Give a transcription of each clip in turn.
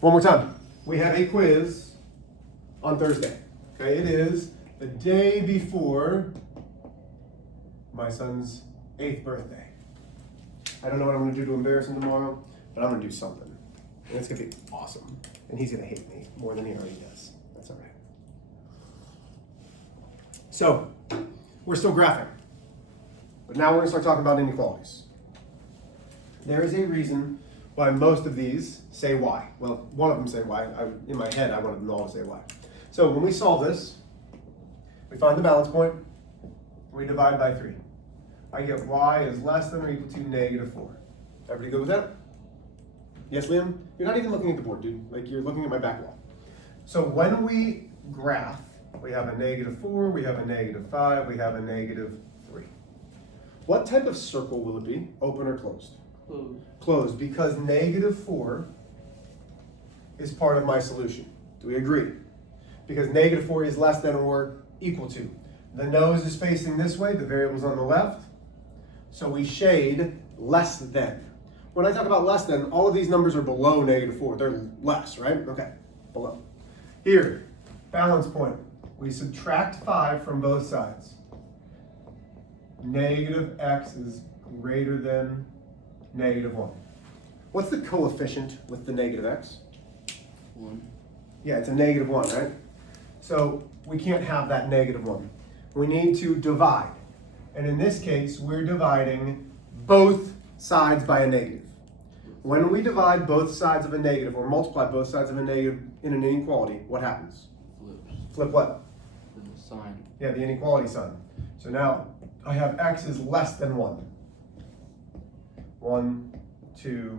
One more time. We have a quiz on Thursday. Okay, it is the day before my son's 8th birthday. I don't know what I'm going to do to embarrass him tomorrow, but I'm going to do something. And it's going to be awesome. And he's going to hate me more than he already does. That's all right. So, we're still graphing. But now we're going to start talking about inequalities. There is a reason why most of these say y. Well, one of them say y. In my head, I wanted them all to say y. So when we solve this, we find the balance point, we divide by 3. I get y is less than or equal to -4. Everybody good with that? Yes, Liam? You're not even looking at the board, dude. Like, you're looking at my back wall. So when we graph, we have a -4, we have a -5, we have a -3. What type of circle will it be? Open or closed? Closed. Closed, because -4 is part of my solution. Do we agree? Because -4 is less than or equal to. The nose is facing this way, the variable's on the left. So we shade less than. When I talk about less than, all of these numbers are below -4. They're less, right? Okay, below. Here, balance point. We subtract 5 from both sides. -x is greater than -1. What's the coefficient with the -x? 1. Yeah, it's a -1, right? So we can't have that -1. We need to divide. And in this case, we're dividing both sides by a negative. When we divide both sides of a negative, or multiply both sides of a negative in an inequality, what happens? Flips. Flip what? The sign. Yeah, the inequality sign. So now I have x is less than 1. 1, 2,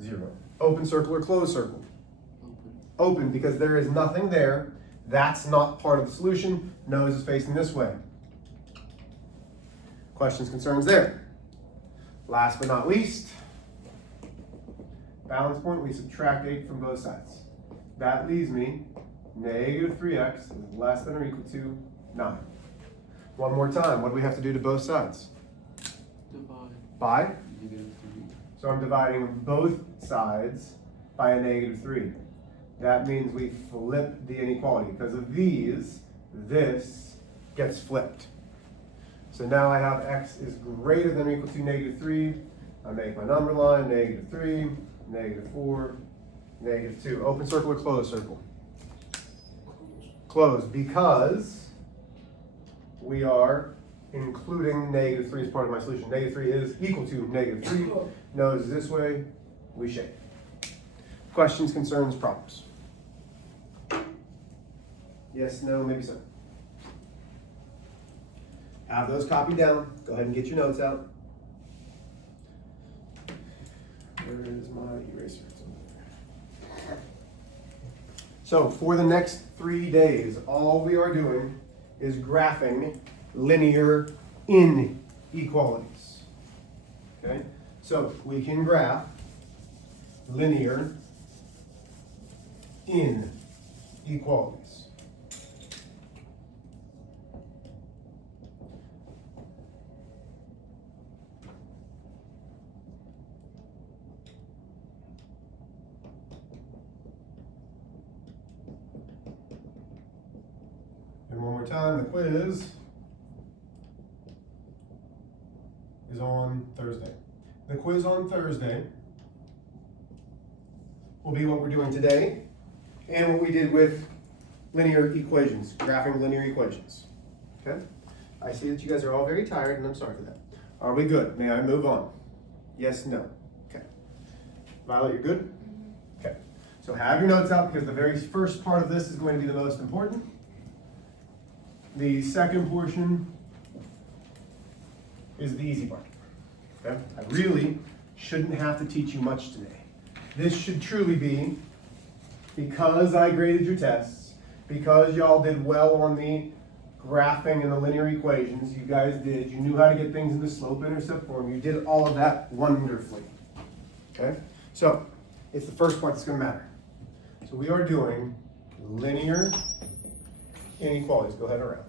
0. Open circle or closed circle? Open. Open, because there is nothing there. That's not part of the solution. Nose is facing this way. Questions, concerns there? Last but not least, balance point, we subtract 8 from both sides. That leaves me -3x is less than or equal to 9. One more time, what do we have to do to both sides? Divide. By? -3. So I'm dividing both sides by a -3. That means we flip the inequality. Because of these, this gets flipped. So now I have x is greater than or equal to -3. I make my number line, -3, -4, -2. Open circle or closed circle? Closed, because we are including -3 as part of my solution. -3 is equal to -3. Nose this way, we shade. Questions, concerns, problems? Yes, no, maybe so. Have those copied down. Go ahead and get your notes out. Where is my eraser? It's over there. So for the next 3 days, all we are doing is graphing linear inequalities. Okay? So we can graph linear inequalities. And one more time, the quiz is on Thursday. The quiz on Thursday will be what we're doing today and what we did with linear equations, graphing linear equations. Okay? I see that you guys are all very tired, and I'm sorry for that. Are we good? May I move on? Yes, no. Okay. Violet, you're good? Okay. So have your notes out, because the very first part of this is going to be the most important. The second portion is the easy part. Okay? I really shouldn't have to teach you much today. This should truly be, because I graded your tests, because y'all did well on the graphing and the linear equations, you guys did, you knew how to get things in the slope-intercept form, you did all of that wonderfully. Okay? So, it's the first part that's going to matter. So we are doing linear inequalities. Go ahead and around.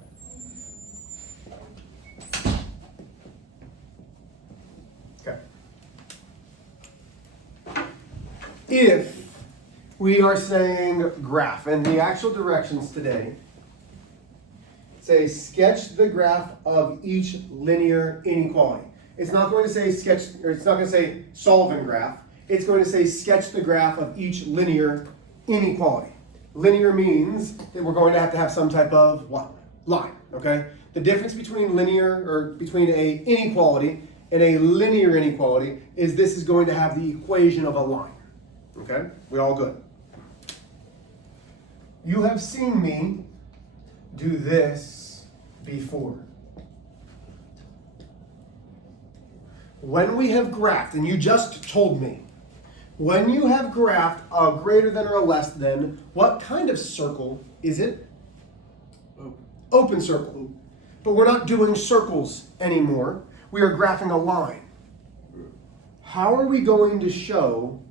Okay. If We are saying graph, and the actual directions today say sketch the graph of each linear inequality. It's not going to say sketch, or it's not going to say solve and graph. It's going to say sketch the graph of each linear inequality. Linear means that we're going to have some type of what? Line, okay? The difference between linear, or between a inequality and a linear inequality is this is going to have the equation of a line, okay? We all good? You have seen me do this before. When we have graphed, and you just told me, when you have graphed a greater than or a less than, what kind of circle is it? Open circle. But we're not doing circles anymore. We are graphing a line. How are we going to show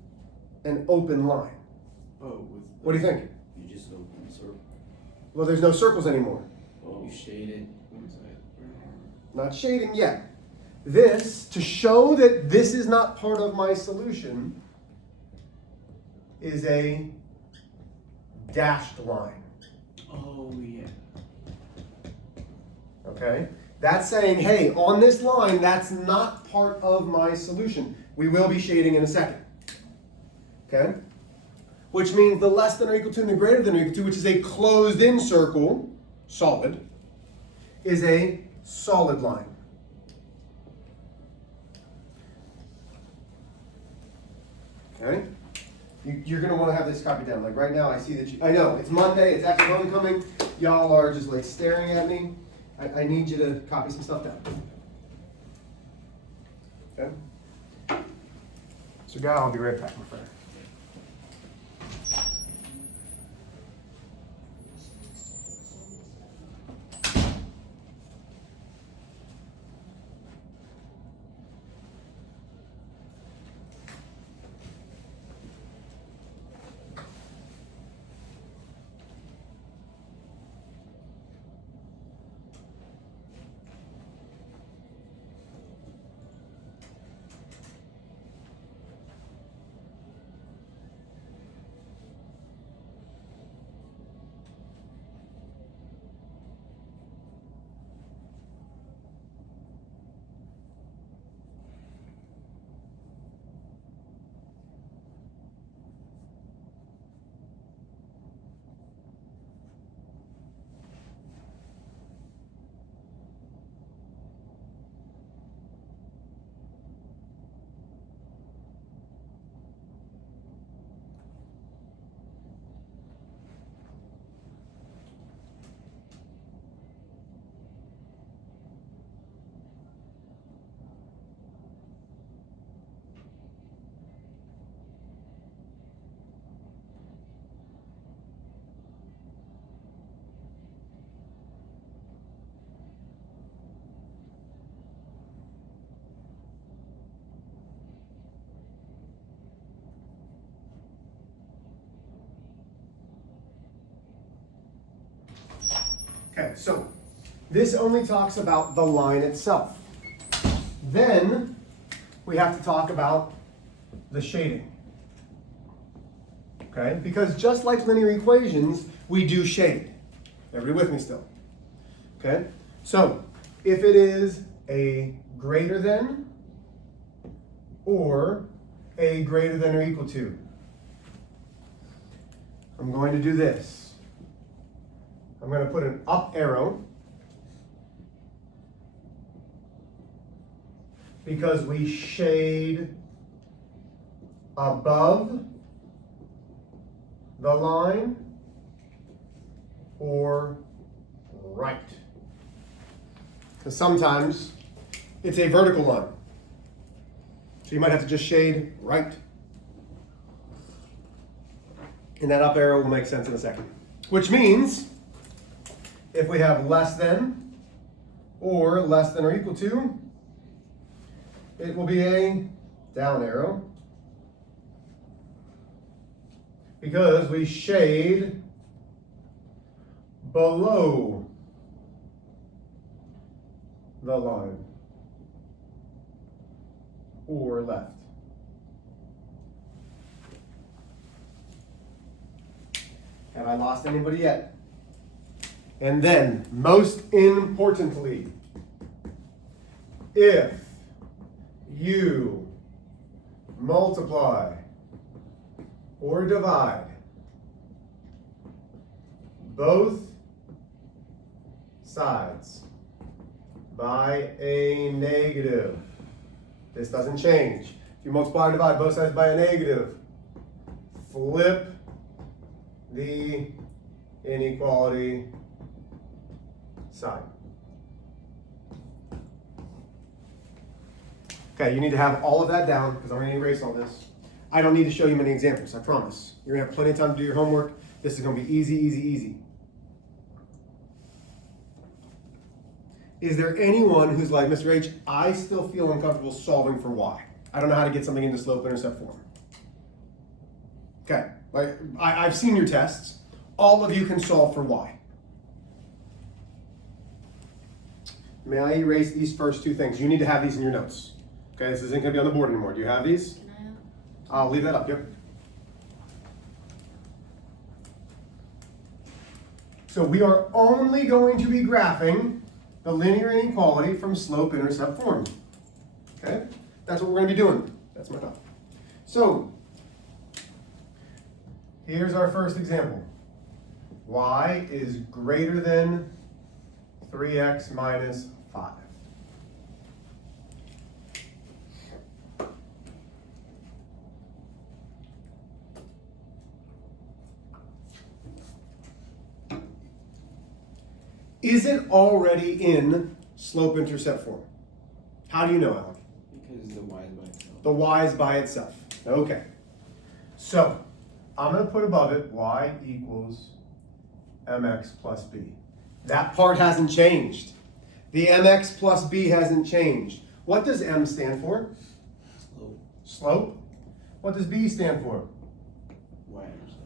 an open line? What do you think? You just open the circle. Well, there's no circles anymore. You shade it. One side. Not shading yet. This, to show that this is not part of my solution, is a dashed line. Oh, yeah. Okay? That's saying, hey, on this line, that's not part of my solution. We will be shading in a second. Okay? Which means the less than or equal to and the greater than or equal to, which is a closed-in circle, solid, is a solid line. Okay? You're going to want to have this copied down. Like right now, I see that I know, it's Monday, it's after homecoming. Y'all are just like staring at me. I need you to copy some stuff down. Okay? So, guy, I'll be right back, my friend. Okay, so this only talks about the line itself. Then we have to talk about the shading. Okay, because just like linear equations, we do shade. Everybody with me still? Okay, so if it is a greater than or a greater than or equal to, I'm going to do this. I'm going to put an up arrow because we shade above the line or right. Because sometimes it's a vertical line. So you might have to just shade right. And that up arrow will make sense in a second. Which means if we have less than or equal to, it will be a down arrow because we shade below the line or left. Have I lost anybody yet? And then, most importantly, if you multiply or divide both sides by a negative, this doesn't change. If you multiply or divide both sides by a negative, flip the inequality side. Okay, you need to have all of that down because I'm going to erase all this. I don't need to show you many examples, I promise. You're going to have plenty of time to do your homework. This is going to be easy, easy, easy. Is there anyone who's like, Mr. H, I still feel uncomfortable solving for y? I don't know how to get something into slope-intercept form. Okay, like I've seen your tests. All of you can solve for y. May I erase these first two things? You need to have these in your notes. Okay, this isn't going to be on the board anymore. Do you have these? Can I have? I'll leave that up, yep. So we are only going to be graphing the linear inequality from slope-intercept form. Okay? That's what we're going to be doing. That's my thought. So, here's our first example. Y is greater than 3x minus 5. Is it already in slope-intercept form? How do you know, Alec? Because the y is by itself. The y is by itself. Okay. So, I'm going to put above it y equals mx plus b. That part hasn't changed. The mx plus b hasn't changed. What does m stand for? Slope. Slope. What does b stand for? Y-intercept.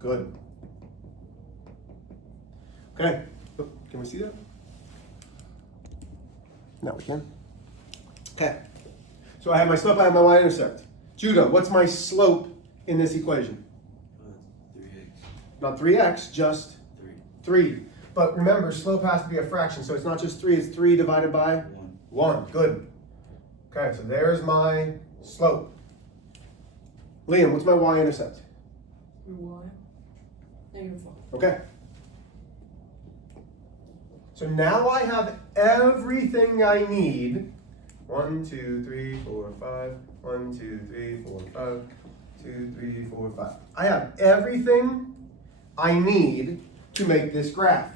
Good. Okay. Can we see that? Now we can. Okay. So I have my slope, I have my y-intercept. Judah, what's my slope in this equation? 3x. Not 3x, just 3. 3. But remember, slope has to be a fraction, so it's not just 3, it's 3 divided by 1. 1. Good. Okay, so there's my slope. Liam, what's my y-intercept? Your y? -4. Okay. So now I have everything I need. 1, 2, 3, 4, 5. 1, 2, 3, 4, 5. 2, 3, 4, 5. I have everything I need to make this graph.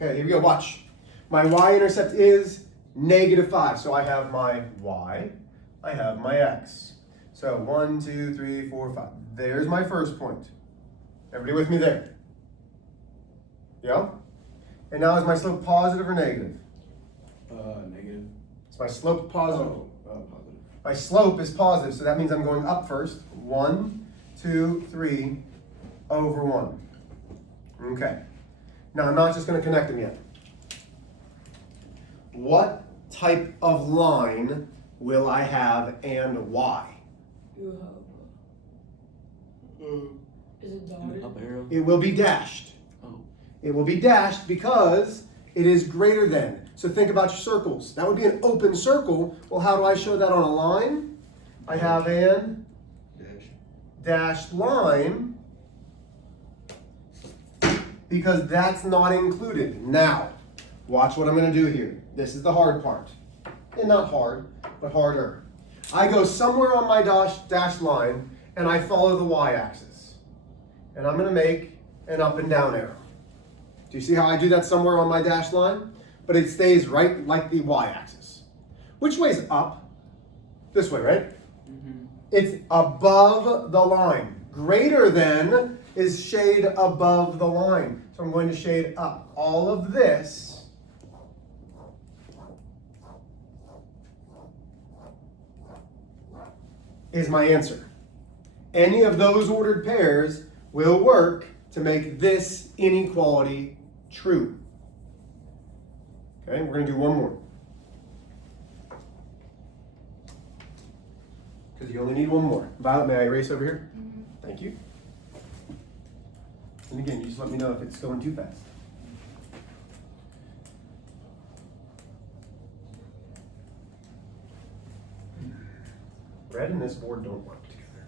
Okay, here we go, watch. My y-intercept is -5. So I have my y, I have my x. So 1, 2, 3, 4, 5. There's my first point. Everybody with me there? Yeah? And now is my slope positive or negative? Negative. Is my slope positive? Positive. My slope is positive, so that means I'm going up first. 1, 2, 3, over 1. Okay. Now I'm not just going to connect them yet. What type of line will I have and why? You have. Is it dotted? Up arrow. It will be dashed. Oh. It will be dashed because it is greater than. So think about your circles. That would be an open circle. Well, how do I show that on a line? I have an dashed line because that's not included. Now, watch what I'm going to do here. This is the hard part. And not hard, but harder. I go somewhere on my dashed line and I follow the y-axis. And I'm going to make an up and down arrow. Do you see how I do that somewhere on my dashed line? But it stays right like the y-axis. Which way is up? This way, right? Mm-hmm. It's above the line. Greater than is shade above the line. So I'm going to shade up. All of this is my answer. Any of those ordered pairs will work to make this inequality true. Okay, we're going to do one more. Because you only need one more. Violet, may I erase over here? Mm-hmm. Thank you. And again, you just let me know if it's going too fast. Red and this board don't work together.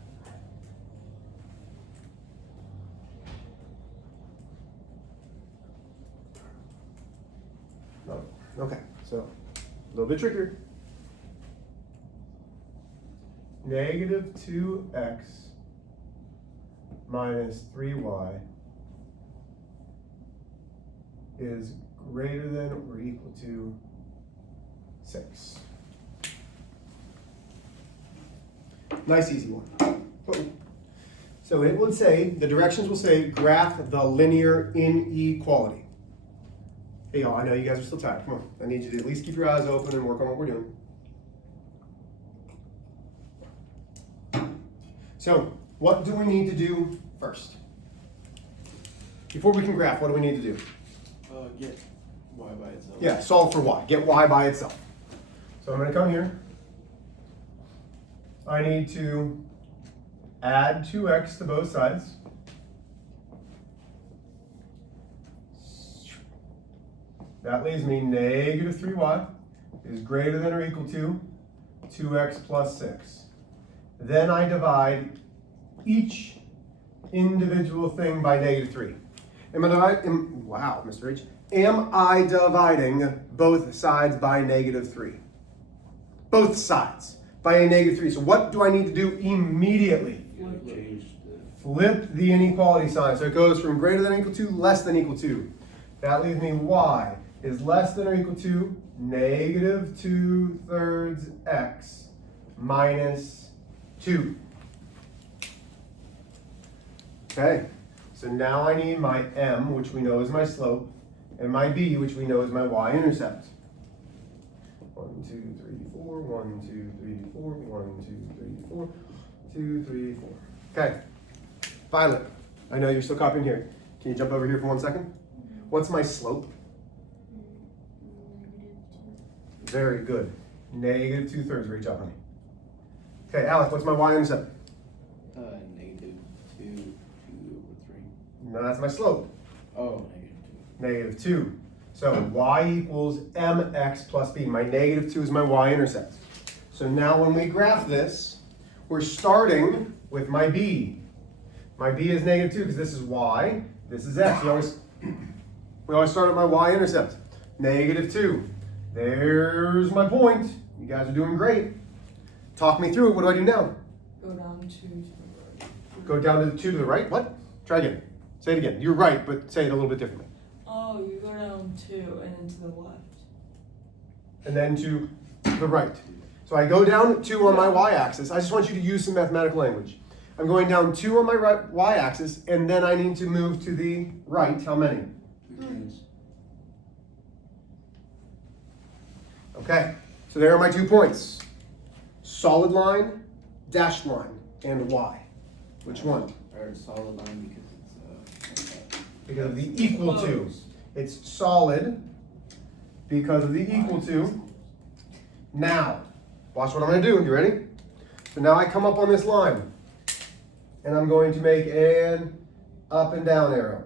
No. Okay, so a little bit trickier. Negative 2x minus 3y is greater than or equal to 6. Nice easy one. So it would say, the directions will say, graph the linear inequality. Hey y'all, I know you guys are still tired. Come on, I need you to at least keep your eyes open and work on what we're doing. So, what do we need to do first? Before we can graph, what do we need to do? Get y by itself. Yeah, solve for y. Get y by itself. So I'm going to come here. I need to add 2x to both sides. That leaves me negative 3y is greater than or equal to 2x plus 6. Then I divide each individual thing by negative 3. Wow, Mr. H. Am I dividing both sides by negative 3? Both sides by a negative 3. So what do I need to do immediately? Flip the inequality sign. So it goes from greater than or equal to less than equal to. That leaves me y is less than or equal to negative 2/3 x minus 2. Okay, so now I need my m, which we know is my slope, and my b, which we know is my y-intercept. 1, 2, 3, 4, 1, 2, 3, 4, 1, 2, 3, 4, 2, 3, 4. Okay, Violet, I know you're still copying here. Can you jump over here for 1 second? What's my slope? Very good. Negative 2/3. Great job, honey. Okay, Alex, what's my y-intercept? Negative 2 over 3. No, that's my slope. Oh, Negative 2. So y equals mx plus b. My negative 2 is my y-intercept. So now when we graph this, we're starting with my b. My b is negative 2 because this is y, this is x. We always start at my y-intercept. Negative 2. There's my point. You guys are doing great. Talk me through it. What do I do now? Go down 2 to the right. Go down to the 2 to the right? What? Try again. Say it again. You're right, but say it a little bit differently. Oh, you go down 2 and then to the left. And then to the right. So I go down 2 on my y-axis. I just want you to use some mathematical language. I'm going down 2 on my right y-axis, and then I need to move to the right. How many? 3. Okay, so there are my 2 points. Solid line, dashed line, and y. Which one? Or solid line because it's Because of the equal to. It's solid because of the equal to. Now, watch what I'm going to do. You ready? So now I come up on this line, and I'm going to make an up and down arrow.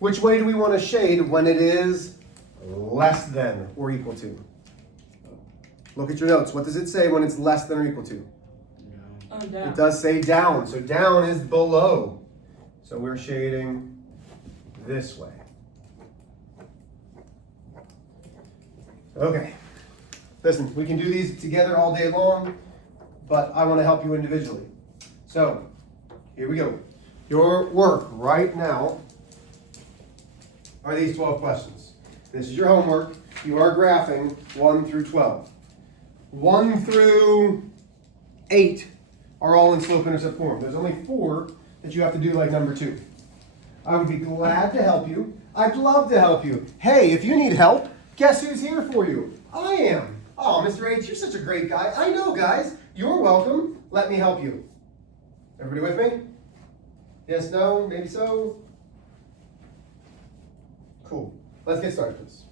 Which way do we want to shade when it is less than or equal to? Look at your notes. What does it say when it's less than or equal to? Oh, down. It does say down. So down is below. So we're shading this way. Okay. Listen, we can do these together all day long, but I want to help you individually. So, here we go. Your work right now are these 12 questions. This is your homework. You are graphing 1 through 12. 1 through 8 are all in slope-intercept form. There's only 4 that you have to do like number 2. I would be glad to help you. I'd love to help you. Hey, if you need help, guess who's here for you? I am. Oh, Mr. H, you're such a great guy. I know, guys. You're welcome. Let me help you. Everybody with me? Yes, no, maybe so? Cool. Let's get started, please.